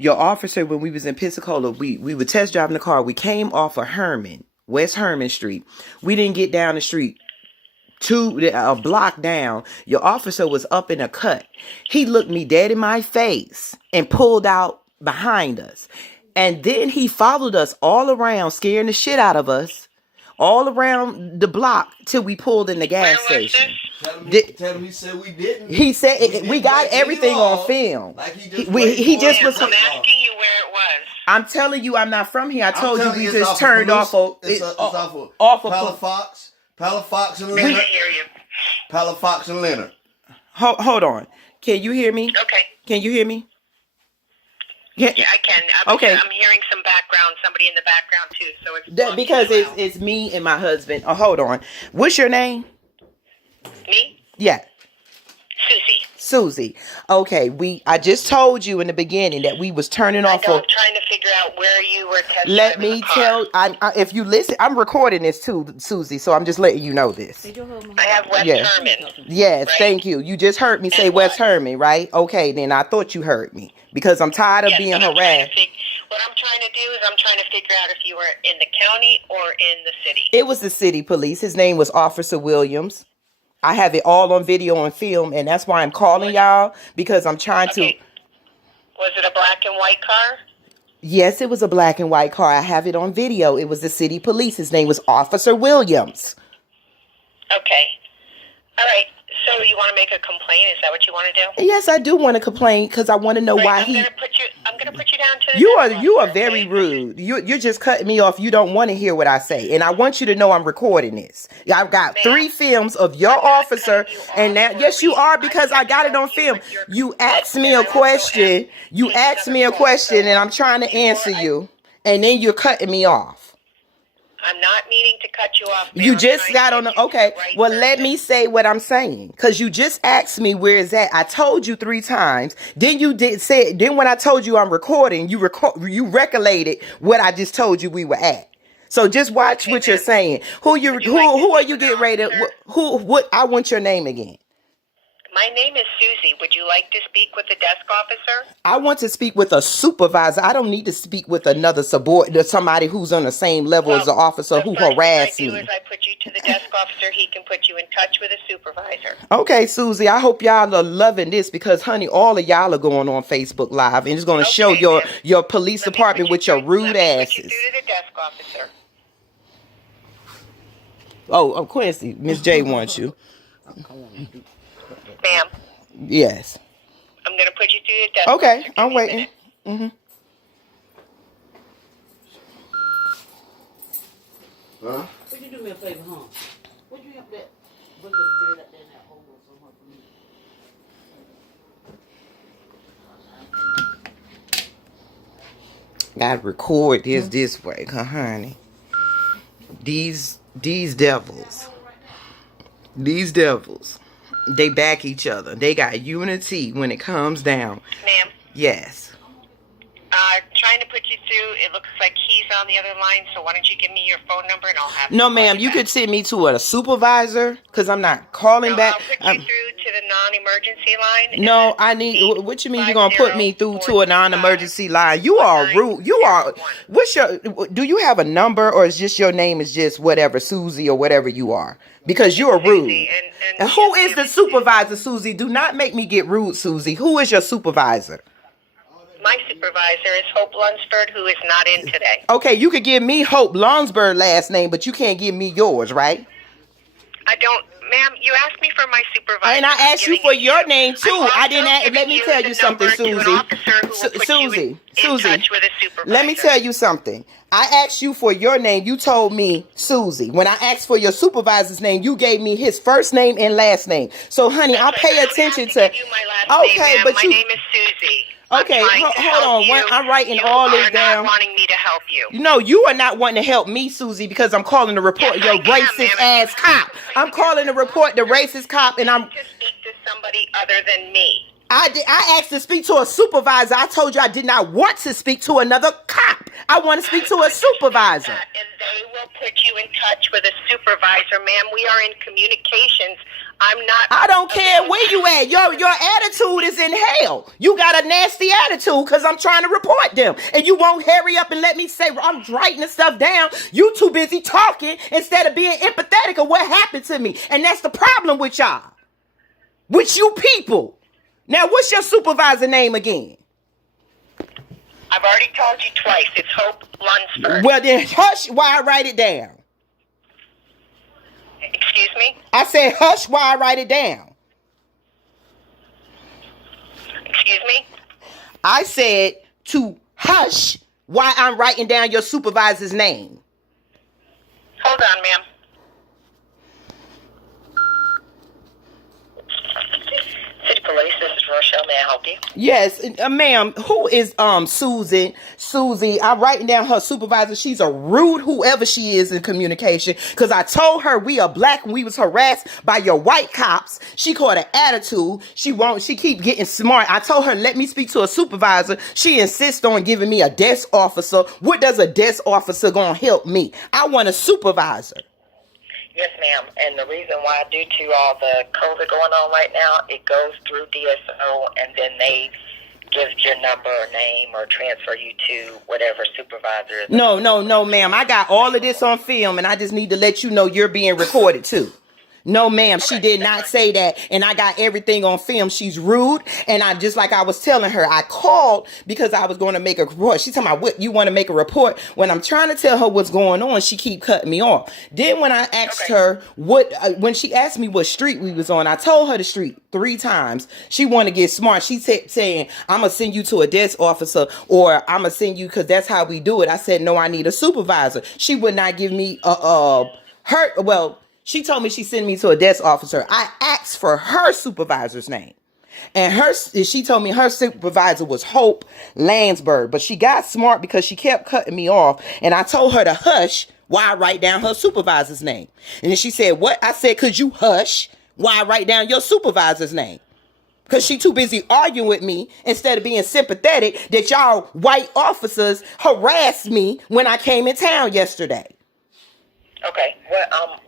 Your officer, when we was in Pensacola, we were test driving the car. We came off of West Herman Street. We didn't get down the street a block down. Your officer was up in a cut. He looked me dead in my face and pulled out behind us. And then he followed us all around, scaring the shit out of us, all around the block till we pulled in the gas station. Tell him he said we didn't. He said we got everything on film. Like he just was. I'm asking you where it was. I'm telling you, I'm not from here. I told you we just turned off of Palafox and Leonard. Palafox and Leonard. Hold on. Can you hear me? Okay. Can you hear me? Yeah, I can. Okay. I'm hearing some background, somebody in the background too. So it's because it's me and my husband. Oh, hold on. What's your name? Me? Yeah. Susie. Okay, I just told you in the beginning that we was turning off. I'm trying to figure out where you were testing. Let me tell. If you listen, I'm recording this too, Susie. So I'm just letting you know this. I have West Herman. Yes, right? Thank you. You just heard me say West Herman, right? Okay, then I thought you heard me because I'm tired of being harassed. What I'm trying to do is I'm trying to figure out if you were in the county or in the city. It was the city police. His name was Officer Williams. I have it all on video and film, and that's why I'm calling y'all, because I'm trying to... Was it a black and white car? Yes, it was a black and white car. I have it on video. It was the city police. His name was Officer Williams. Okay. All right. So you want to make a complaint? Is that what you want to do? Yes, I do want to complain because I want to know why I'm going to put you down to the You are very rude. You're just cutting me off. You don't want to hear what I say. And I want you to know I'm recording this. I've got 3 films of your officer. And now, yes, you are, because I got it on film. You asked me a question. And I'm trying to answer you. And then you're cutting me off. I'm not meaning to cut you off. You just got on the... Okay, well, let me say what I'm saying. Because you just asked me where is that. I told you 3 times. Then you did say... Then when I told you I'm recording, you recollected what I just told you we were at. So just watch what you're saying. Who are you getting ready to... What? I want your name again. My name is Susie. Would you like to speak with the desk officer? I want to speak with a supervisor. I don't need to speak with another subordinate, somebody who's on the same level as the officer who harassed me. What I do is I put you to the desk officer. He can put you in touch with a supervisor. Okay, Susie, I hope y'all are loving this because, honey, all of y'all are going on Facebook Live and it's going to show your police department with your rude asses. Put you through to the desk officer. Oh, Quincy, Miss J wants you. Ma'am. Yes. I'm going to put you through the desk. Okay, I'm waiting. Mm-hmm. Huh? Would you do me a favor, huh? Would you help that bring the bird up there in that hole somewhere for me? Gotta record this way, honey. These devils. They back each other. They got unity when it comes down. Ma'am? Yes. Trying to put you through. It looks like he's on the other line, so why don't you give me your phone number and I'll have... No, ma'am, you could send me to a supervisor because I'm not calling back. I'll put you through to the non-emergency line. No, I need... What you mean you're going to put me through to a non-emergency line? You are rude. You are... What's your... Do you have a number or is just your name is just whatever, Susie or whatever you are? Because you're rude. And who is the supervisor, Susie? Do not make me get rude, Susie. Who is your supervisor? My supervisor is Hope Lunsford, who is not in today. Okay, you could give me Hope Lunsford last name, but you can't give me yours, right? I don't... Ma'am, you asked me for my supervisor. And I asked you for your name, too. I didn't ask... Let me tell you something, Susie. Susie, let me tell you something. I asked you for your name. You told me Susie. When I asked for your supervisor's name, you gave me his first name and last name. So, honey, I pay attention to... Okay, but my name is Susie. Okay, hold on. I'm writing all this down. You're not wanting me to help you. No, you are not wanting to help me, Susie, because I'm calling to report your racist ass cop. I'm calling to report the racist cop, and I'm... to speak to somebody other than me. I asked to speak to a supervisor. I told you I did not want to speak to another cop. I want to speak to a supervisor. And they will put you in touch with a supervisor, ma'am. We are in communications. I'm not. I don't care where you at. Your attitude is in hell. You got a nasty attitude because I'm trying to report them. And you won't hurry up and let me say, I'm writing the stuff down. You too busy talking instead of being empathetic of what happened to me. And that's the problem with y'all. With you people. Now, what's your supervisor name again? I've already told you twice. It's Hope Lunsford. Well, then hush while I write it down. Excuse me? I said hush while I write it down. Excuse me? I said to hush while I'm writing down your supervisor's name. Hold on, ma'am. City Police, this is Rochelle. May I help you? Yes, ma'am. Who is Susan? Susie. I'm writing down her supervisor. She's a rude whoever she is in communication. Cause I told her we are black and we was harassed by your white cops. She caught an attitude. She keep getting smart. I told her let me speak to a supervisor. She insists on giving me a desk officer. What does a desk officer gonna help me? I want a supervisor. Yes, ma'am. And the reason why, due to all the COVID going on right now, it goes through DSO, and then they give your number or name or transfer you to whatever supervisor. No, ma'am. I got all of this on film, and I just need to let you know you're being recorded too. No, ma'am, she did not say that. And I got everything on film. She's rude. And I just like I was telling her, I called because I was going to make a report. She's talking about what you want to make a report. When I'm trying to tell her what's going on, she keep cutting me off. Then when I asked her when she asked me what street we was on, I told her the street 3 times. She wanted to get smart. She saying, I'm going to send you to a desk officer or I'm going to send you because that's how we do it. I said, no, I need a supervisor. She would not give me she told me she sent me to a desk officer. I asked for her supervisor's name. And she told me her supervisor was Hope Landsberg. But she got smart because she kept cutting me off. And I told her to hush while I write down her supervisor's name. And then she said, what? I said, could you hush while I write down your supervisor's name? Because she too busy arguing with me instead of being sympathetic that y'all white officers harassed me when I came in town yesterday. Okay. Well,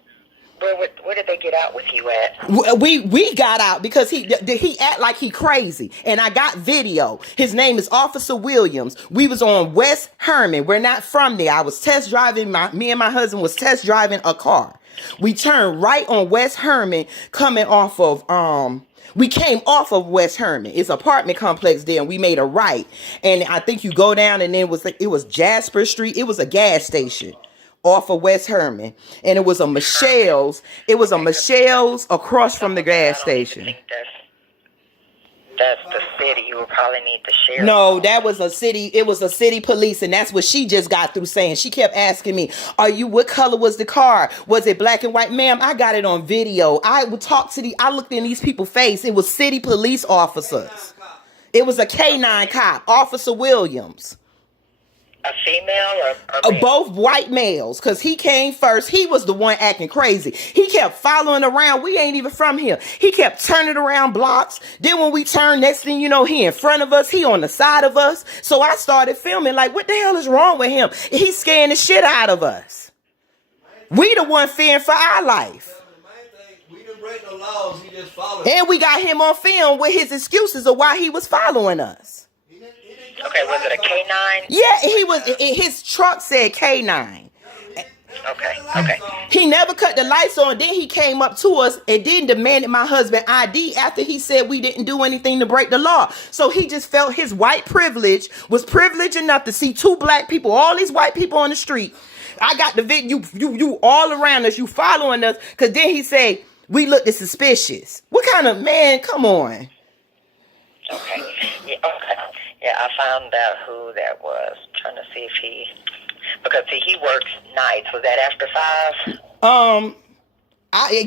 where did they get out with you at? We got out because he act like he crazy, and I got video. His name is Officer Williams. We was on West Herman. We're not from there. I was test driving. Me and my husband was test driving a car. We turned right on West Herman, coming off of We came off of West Herman. It's an apartment complex there, and we made a right. And I think you go down, and then it was Jasper Street. It was a gas station off of West Herman, and it was a Michelle's. It was a Michelle's across from the gas station. That's the city. You would probably need the sheriff. No, that was a city. It was a city police, and that's what she just got through saying. She kept asking me, what color was the car? Was it black and white? Ma'am, I got it on video. I looked in these people's face. It was city police officers. It was a K9 cop, Officer Williams. A female or male? Both white males, because he came first. He was the one acting crazy. He kept following around. We ain't even from here. He kept turning around blocks. Then when we turned, next thing you know, he in front of us. He on the side of us. So I started filming like, what the hell is wrong with him? He's scaring the shit out of us. We the one fearing for our life. We didn't break no laws. He just followed. And we got him on film with his excuses of why he was following us. Okay, was it a K9? Yeah, his truck said K9. Okay. He never cut the lights on. Then he came up to us and then demanded my husband ID after he said we didn't do anything to break the law. So he just felt his white privilege was privilege enough to see 2 black people, all these white people on the street. I got the video, you all around us, you following us. Because then he said, we looked suspicious. What kind of man? Come on. Okay. Yeah, I found out who that was. Trying to see if because he works nights. Was that after 5?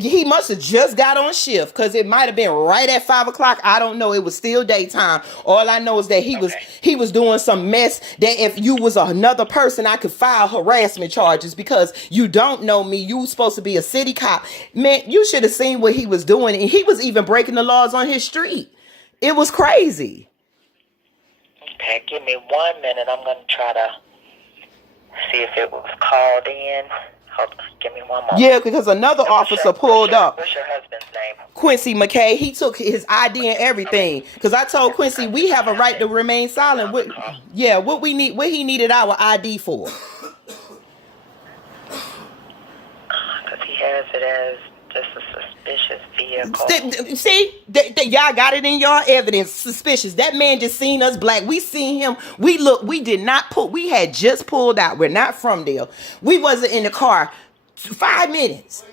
He must have just got on shift because it might have been right at 5 o'clock. I don't know. It was still daytime. All I know is that he was doing some mess that if you was another person, I could file harassment charges because you don't know me. You was supposed to be a city cop. Man, you should have seen what he was doing. And he was even breaking the laws on his street. It was crazy. Okay, give me 1 minute. I'm going to try to See if it was called in. Hold on, give me one moment. Yeah, because another officer pulled up. What's your husband's name? Quincy McKay. He took his ID and everything. Because I told Quincy we have a right to remain silent. What he needed our ID for. Because he has it as just a suspicious vehicle. See, y'all got it in your evidence. Suspicious. That man just seen us black. We seen him. We did not pull. We had just pulled out. We're not from there. We wasn't in the car 5 minutes.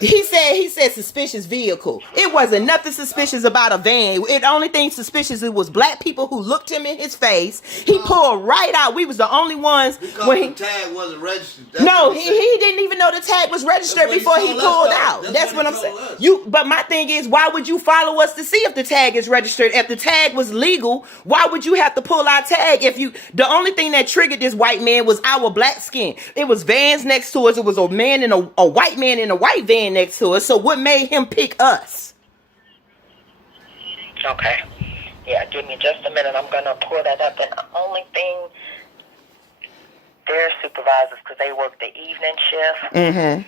He said suspicious vehicle. It wasn't nothing suspicious about a van. The only thing suspicious, it was black people who looked him in his face. He pulled right out. We was the only ones when the tag wasn't registered. No, he didn't even know the tag was registered before he pulled out. That's what I'm saying. But my thing is, why would you follow us to see if the tag is registered? If the tag was legal, why would you have to pull our tag? The only thing that triggered this white man was our black skin. It was vans next to us. It was a man and a white man in a white van next to us. So what made him pick us? Okay. Yeah, give me just a minute. I'm going to pull that up. And the only thing, their supervisors, because they work the evening shift. Mm-hmm.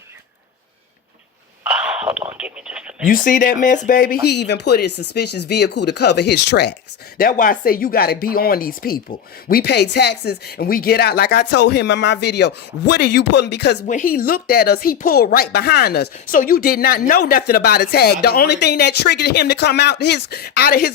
Hold on, give me just a minute. You see that mess, baby? He even put his suspicious vehicle to cover his tracks. That's why I say you got to be on these people. We pay taxes and we get out. Like I told him in my video, what are you pulling? Because when he looked at us, he pulled right behind us. So you did not know nothing about a tag. The only thing that triggered him to come out of his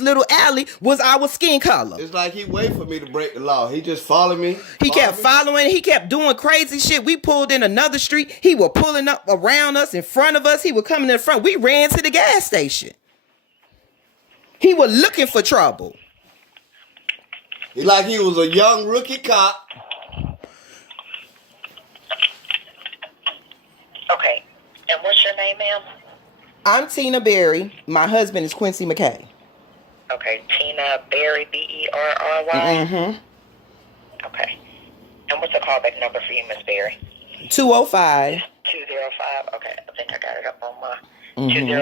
little alley was our skin color. It's like he waited for me to break the law. He just followed me. He kept following. He kept doing crazy shit. We pulled in another street. He was pulling up around us, in front of us. He was coming in front. We ran to the gas station. He was looking for trouble. He like he was a young rookie cop. Okay. And what's your name, ma'am? I'm Tina Berry. My husband is Quincy McKay. Okay. Tina Berry, Berry. Mm-hmm. Okay. And what's the callback number for you, Miss Berry? 205. 205. Okay. I think I got it up on my 205-760-0324.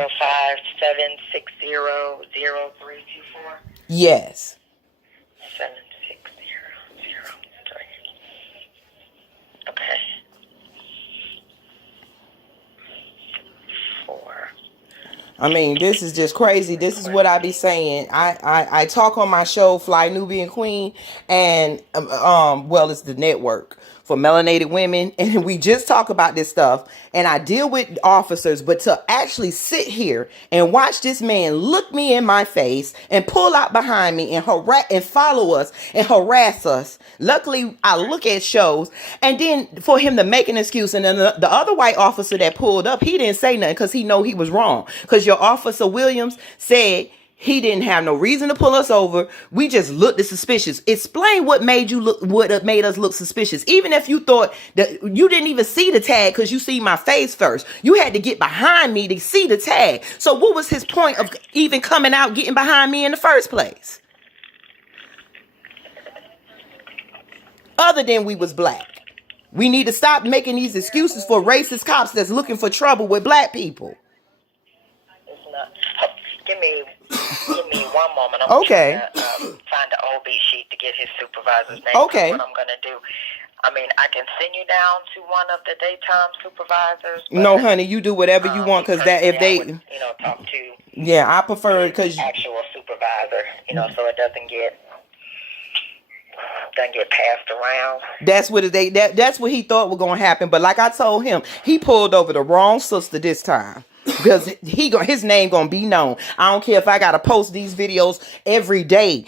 Yes. 76003. Okay. 4. I mean, this is just crazy. This is what I be saying. I talk on my show, Fly Nubian Queen, and well, it's the network for melanated women, and we just talk about this stuff, and I deal with officers, but to actually sit here and watch this man look me in my face and pull out behind me and harass and follow us and harass us. Luckily, I look at shows, and then for him to make an excuse, and then the other white officer that pulled up, he didn't say nothing because he know he was wrong. Because your officer Williams said he didn't have no reason to pull us over. We just looked suspicious. Explain what made us look suspicious. Even if you thought that you didn't even see the tag because you see my face first. You had to get behind me to see the tag. So what was his point of even coming out, getting behind me in the first place? Other than we was black. We need to stop making these excuses for racist cops that's looking for trouble with black people. It's not. Give me one moment. I'm okay. Trying to find the OB sheet to get his supervisor's name. Okay. What I'm going to do. I mean, I can send you down to one of the daytime supervisors. No, honey, you do whatever you want because that if they, would, talk to. Yeah, I prefer it because actual supervisor, so it doesn't get passed around. That's what he thought was gonna happen. But like I told him, he pulled over the wrong sister this time. Because his name gonna be known. I don't care if I gotta post these videos every day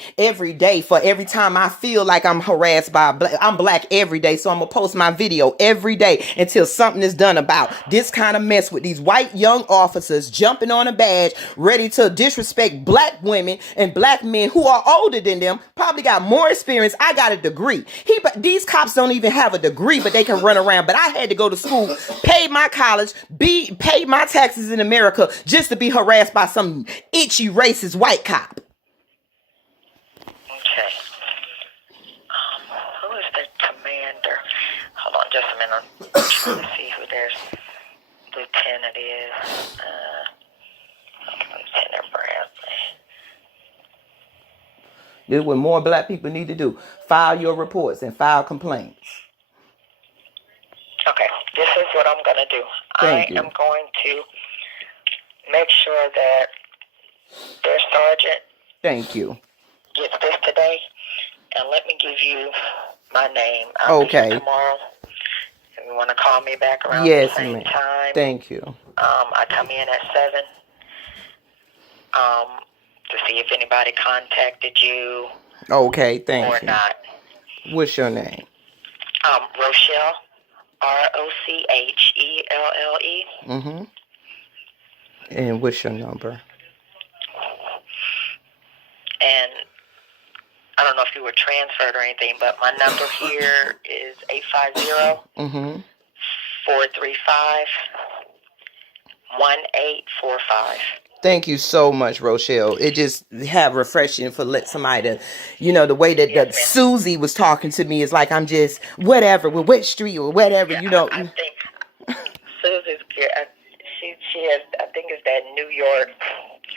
for every time I feel like I'm harassed by I'm black every day, so I'm gonna post my video every day until something is done about this kind of mess with these white young officers jumping on a badge, ready to disrespect black women and black men who are older than them, probably got more experience. I got a degree. These cops don't even have a degree, but they can run around. But I had to go to school, pay my college, pay my taxes in America just to be harassed by some itchy racist white cop. Okay. Who is the commander? Hold on just a minute. I'm trying to see who their lieutenant is. Lieutenant Bradley. This is what more black people need to do. File your reports and file complaints. this is what I'm going to do. Thank I you. am going to make sure that their sergeant Thank you. gets this today, and let me give you my name. I'll be here tomorrow. If you want to call me back around the same ma'am. time. Thank you. I come in at 7 to see if anybody contacted you Okay, thank or you. not. What's your name? Rochelle, Rochelle. Mm-hmm. And what's your number? And I don't know if you were transferred or anything, but my number here is 850 Mm-hmm. 435 1845. Thank you so much, Rochelle. It just have refreshing for let somebody to, the way that Yes, ma'am. Susie was talking to me is like I'm just whatever with Wet Street or whatever, Yeah, I think Susie's good. She has, I think it's that New York.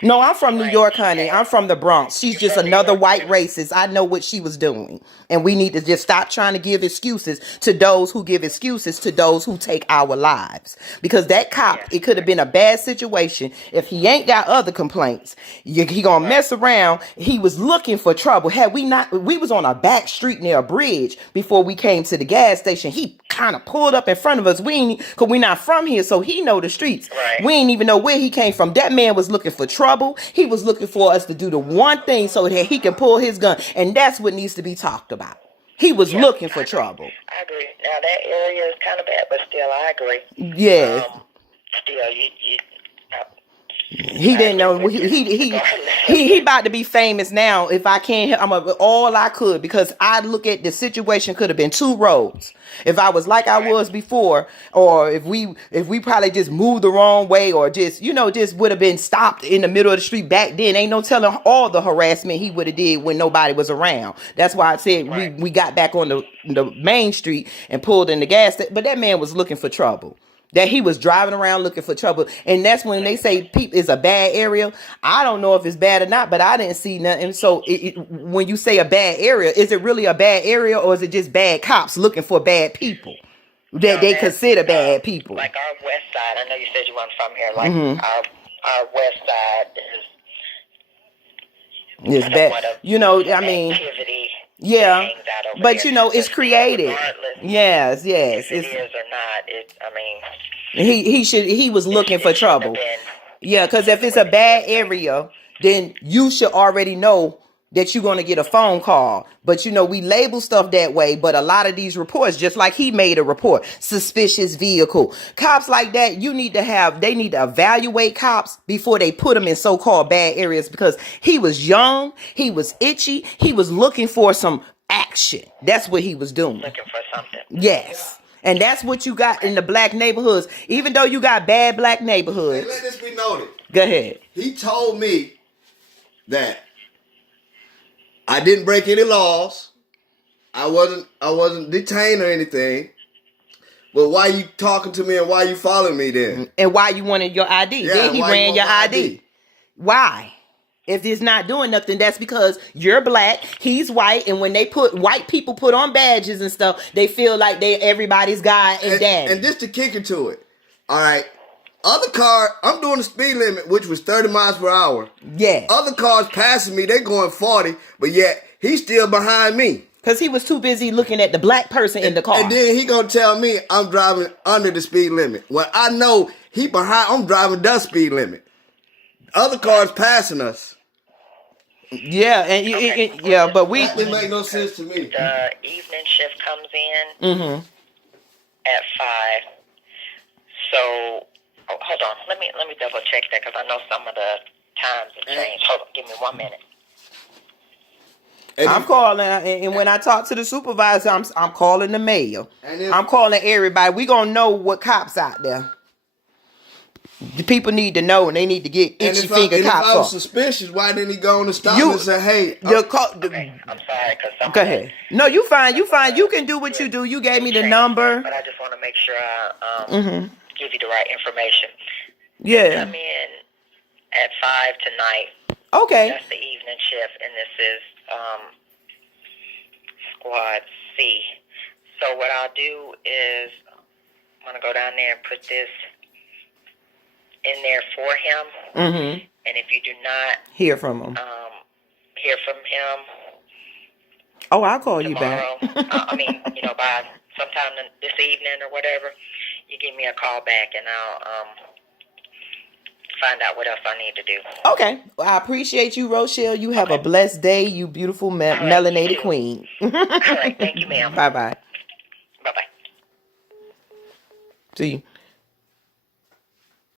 No, I'm from New York, honey. I'm from the Bronx. She's just another white racist. I know what she was doing. And we need to just stop trying to give excuses to those who give excuses to those who take our lives. Because that cop, it could have been a bad situation. If he ain't got other complaints, he gonna mess around. He was looking for trouble. Had we not, we was on a back street near a bridge before we came to the gas station. He kind of pulled up in front of us. Cause we not from here, so he know the streets. Right. We ain't even know where he came from. That man was looking for trouble. He was looking for us to do the one thing so that he can pull his gun, and that's what needs to be talked about. He was looking for trouble. I agree. Now that area is kind of bad, but still, I agree. Yeah. Still, He didn't know he about to be famous now. If I can't, all I could, because I look at the situation could have been two roads. If I was like I was before, or if we probably just moved the wrong way, or just just would have been stopped in the middle of the street back then. Ain't no telling all the harassment he would have did when nobody was around. That's why I said we got back on the main street and pulled in the gas. But that man was looking for trouble. That he was driving around looking for trouble. And that's when they say is a bad area. I don't know if it's bad or not, but I didn't see nothing. So when you say a bad area, is it really a bad area, or is it just bad cops looking for bad people that they consider bad people? Like our west side, I know you said you weren't from here. Like our west side is it's bad. I mean, activity. Yeah, but it's created. Yes. If it is or not, he was looking for trouble. Yeah, because if it's a bad area, then you should already know that you're going to get a phone call. But we label stuff that way. But a lot of these reports, just like he made a report, suspicious vehicle, cops like that, they need to evaluate cops before they put them in so-called bad areas, because he was young, he was itchy, he was looking for some action. That's what he was doing. Looking for something. Yes. And that's what you got in the black neighborhoods. Even though you got bad black neighborhoods. Hey, let this be noted. Go ahead. He told me that I didn't break any laws. I wasn't detained or anything. But why you talking to me, and why you following me then? And why you wanted your ID? Yeah, then he ran your ID. Why? If it's not doing nothing, that's because you're black, he's white, and when they white people put on badges and stuff, they feel like they everybody's guy and daddy. And just to kick it to it, all right. Other car, I'm doing the speed limit, which was 30 miles per hour. Yeah. Other cars passing me, they going 40, but yet he's still behind me. Because he was too busy looking at the black person in the car. And then he gonna tell me I'm driving under the speed limit. Well, I know he behind, I'm driving the speed limit. Other cars passing us. Yeah, and but we... That didn't make no sense to me. The evening shift comes in at 5. So... hold on. Let me double check that, because I know some of the times have changed. Hold on, give me 1 minute. I'm calling, and when I talk to the supervisor, I'm calling the mayor. I'm calling everybody. We gonna know what cops out there. The people need to know, and they need to get itchy finger cops. If I was suspicious, why didn't he go on and stop me and say, "Hey, okay, I'm sorry, because go ahead. No, you fine. You fine. You can do what you do. You gave me the number, but I just want to make sure I give you the right information. Yeah. Come in at 5 tonight. Okay. That's the evening shift, and this is Squad C. So what I'll do is I'm going to go down there and put this in there for him. Mm-hmm. And if you do not Hear from him. hear from him Oh, I'll call you tomorrow, back. by sometime this evening or whatever, you give me a call back and I'll find out what else I need to do. Okay. Well, I appreciate you, Rochelle. You have a blessed day, you beautiful right, melanated you too. queen. All right. Thank you, ma'am. Bye-bye. Bye-bye. See you.